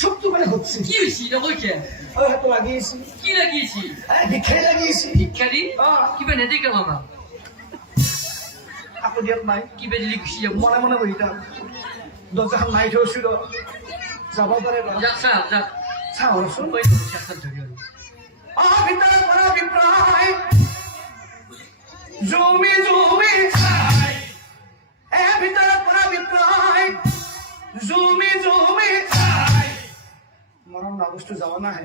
ছোট্ট মানে হচ্ছে কি হয়েছি ওইকে হয়তো লাগিয়েছি কি লাগিয়েছি ভিক্ষারি লাগিয়েছি ভিক্ষারি কি বেনে দেখে মামা আপনি দিয়াত নাই কি বেজলি খুশি যাবো মনে মনে বহিতাম দরজাখান নাই থৈছিল যাব পাৰে যাক চাওক যাক চাওঁচোন ওই চাকর ধরি ভিতরে পৰা বিপ্রায় জমি জমি চাই ভিতরে পৰা বিপ্রায় জমি জমি চাই মরণ না বস্তু যাওয়া নাই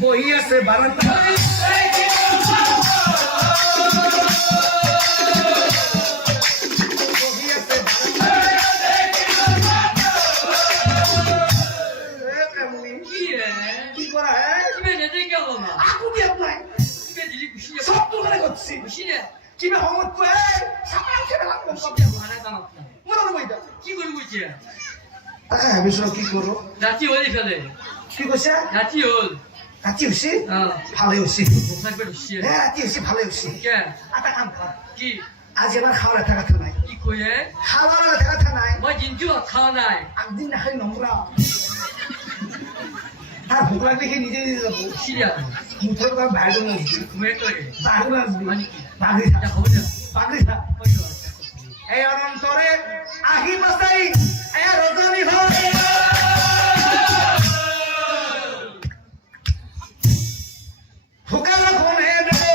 বহি আছে বারান্দায় কি করো রাতি হলি ফেলে কি কৈছে রাতি হল রাতি হৈছে ভালে হৈছে হ্যাঁ রাতি হৈছে ভালে হৈছে এটা কাম কর কি আজ এবার খাওয়ার একটা কথা নাই কি কয়ে খাওয়ার একটা কথা নাই মই দিনটো খাওয়া নাই একদিন না খাই নোংরা আর ভোক লাগলে কি নিজে নিজে যাবো সিরিয়াল মুখের পর বাইরে আসবি ঘুমিয়ে করে বাইরে আসবি মানে কি পাগড়ি এটা হবে না পাগড়ি এই অনন্তরে আহি বসাই এ রজনী হয় ফুকালো কোনে দেবো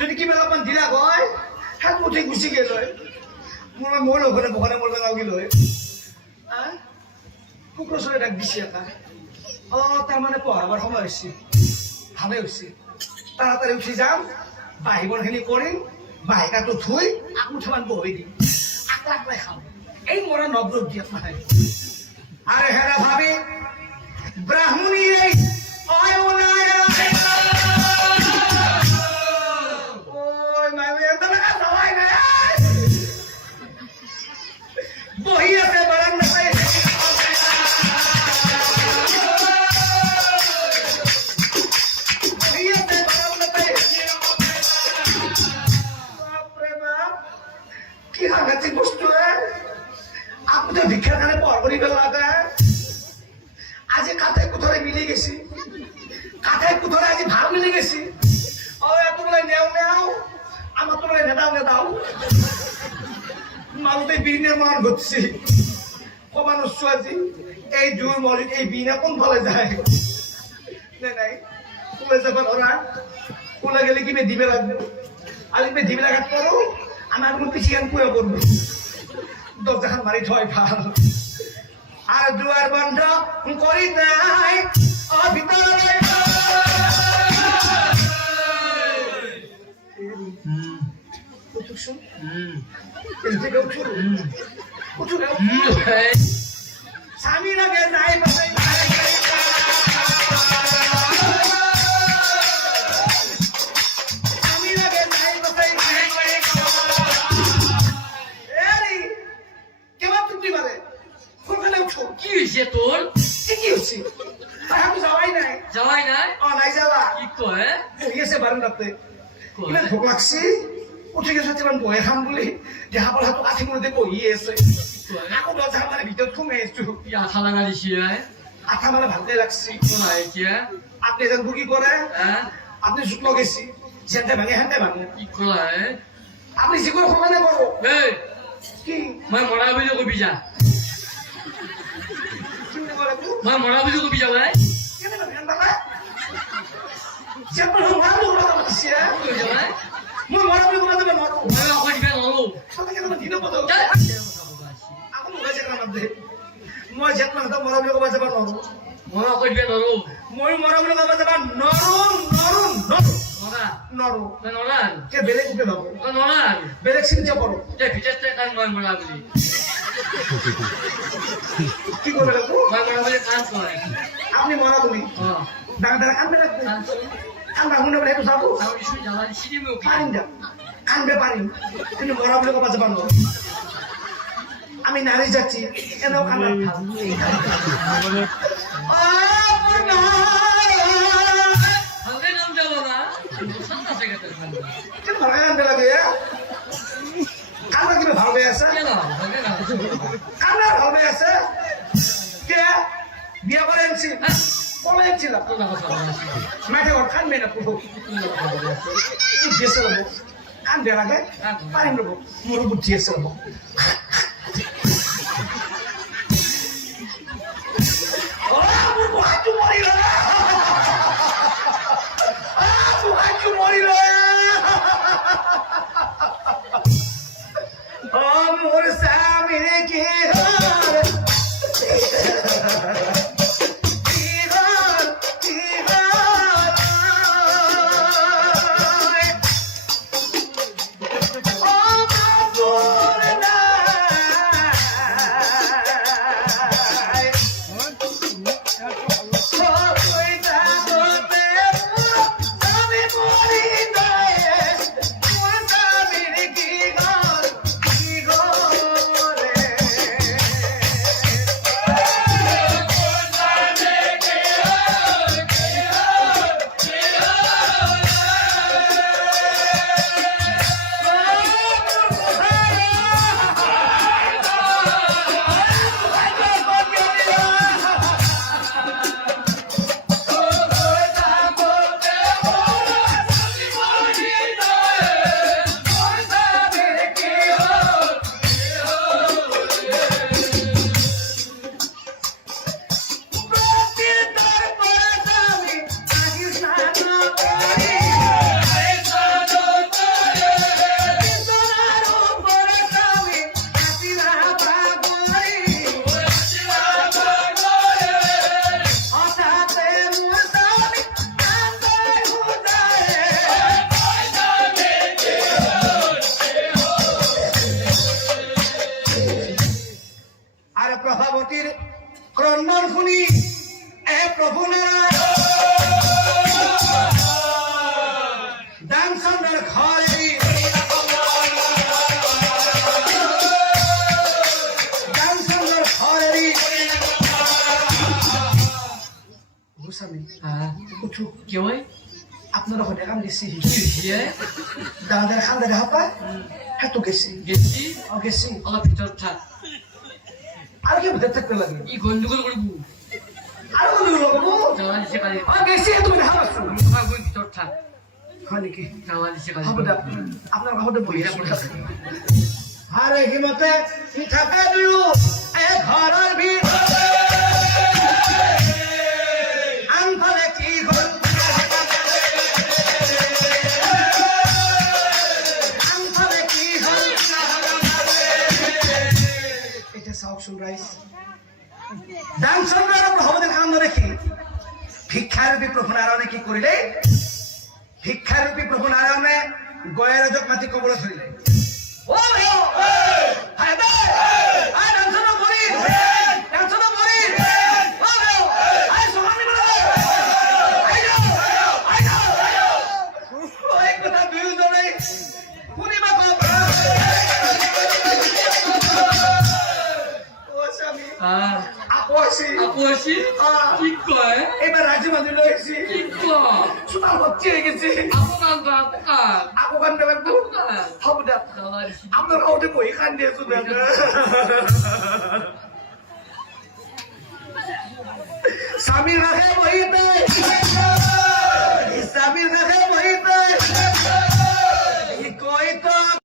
যদি কি বেলা অকমান দিলা হয় হাত মুঠি গুচি গেল মোৰ ওখানে বখানে মোৰ বেলা গেল কুকুৰ চলে ডাক দিছে এটা তাৰমানে পঢ়াবৰ সময় হৈছে ভালে হৈছে তাড়াতাড়ি উঠি যাম বাহিবৰখিনি কৰিম বাহিকাটো থৈ মুঠমান বহি দিম আকলাই খাম এই মৰা নৱৰূপ দিয়াত নাহে আরে হেরা ভাবি ব্রাহ্মণী বহি আছে বারান্দাতে কি সাংঘাতিক বস্তু আপনি তো ভিক্ষার খানে পর করি পেলা আজি কাঠে কুঠরে মিলি গেছি কাঠে কুঠরে আজি ভাল মিলি গেছি তোমার নেও নেও আমার তোমার নেদাও নেদাও মানুষে বিনের মান ঘটছে কমানো আজি এই জোর মরি এই বিনা কোন ফলে যায় নাই কুলে যাবে ওরা কুলে গেলে কি দিবে লাগবে আমি দিবে লাগাত করো আমার কোনো পিছিয়ে কুয়ে করবো দরজাখান মারি ঠয় ভাল আর দুয়ার বন্ধ করি নাই ভিতরে স্বামী লাগে নাই কি হয়েছে তোর কি হচ্ছে আমি যাওয়াই নাই যাওয়াই নাই নাই যাওয়া কি কয় বহিয়েছে বারান্দাতে ইমান ভোক লাগছে উঠি গেছে ইমান বহে খাম বুলি দেহা পৰ হাতত আঠি মূৰতে বহি আছে আকৌ দৰজা মানে ভিতৰত সোমাই আছো আঠা লাগা দিছি আঠা মানে ভালকে লাগছে নাই এতিয়া আপনি এজন কি কৰে আপনি জোক লগাইছি যেতে ভাঙে হেঁতে ভাঙে কি কয় আপনি যিকোনো সমানে কৰো কি মই মৰা বুলি কবি যা মই মৰা বুলি কবি যা ভাই মই মৰা বুলি ক'ব যাব নোৱাৰো মই অকল দিবে নৰো মই যেত মানুহ মৰা বুলি ক'ব যাব নোৱাৰো মই অকল দিবে নৰো মই মৰা বুলি ক'ব যাব নোৱাৰো নোৱাৰো নোৱাৰো নৰা নৰো নৰা কে বেলেগ উঠে যাব নৰা বেলেগ চিন্তা কৰো ভিতৰতে কাম মই মৰা বুলি কি করবে লাগবো মই মৰা বুলি কাজ কৰে আপনি মরা বলি ডাঙা ডাঙা কানবে লাগবে কানবা শুনে বলে একটু যাবো আৰু ইছু জানা চিনি মোক পারিম যা কানবে পারিম কিন্তু মরা বলে কথা যাবার নয় আমি নারী যাচ্ছি এনেও কান্নার ভালকে নাম যাব না সন্তান থেকে কেন ভালো কানতে লাগে কান্না কিভাবে ভালো হয়ে আছে কেন ভালকে নাম কান্নার ভালো হয়ে আছে কে বিয়া করে আনছি কবে আনছিলাম তোলা কথা বলছি মাঠে ওর কানবে না পুরো দিয়েছে লোক কানবে লাগে পারিম লোক মোর উপর দিয়েছে লোক প্রভাবতীর ক্রন্দন শুনি এ প্রভু দামচন্দ্রের ঘরে দামচন্দ্রের ঘরে গোস্বামী উঠু কি হয় আপনার ঘরে কাম দিছি দিয়ে দাদার খান দেখা পায় হ্যাঁ তো গেছি গেছি গেছি অলপ ভিতৰত থাক আর কি ভিতর থাকতে লাগে ই গণ্ডগোল কৰিব আর কোনো লগবো জানা দিছে কালি গেছি তুমি দেখা পাচ্ছ তোমাৰ গৈ ভিতৰত থাক হয় নেকি জানা দিছে কালি হ'ব দে আপনার ঘৰতে বহি আছো আরে হিমতে থাকে দিও এ ঘৰৰ ভিতৰত আনফালে কি হ'ল আনফালে কি হ'ল এটা চাওকচোন ৰাইজ দামচন্দ্ৰ আৰু প্ৰভাৱতীৰ কাণ্ড দেখি ভিক্ষাৰূপী প্ৰভু নাৰায়ণে কি কৰিলে ভিক্ষাৰূপী প্ৰভু নাৰায়ণে গয়াৰাজক মাতি কবলৈ ধৰিলে আপসি কি কয় এবার রাজ্য মানুষ রয়েছি কি কয় সুতার হচ্ছে হয়ে গেছে আপোনাৰ বাপকার আকো কান্দে লাগবো হব দে আপনার কাউকে বই খান দিয়েছো স্বামী রাখে বহিতে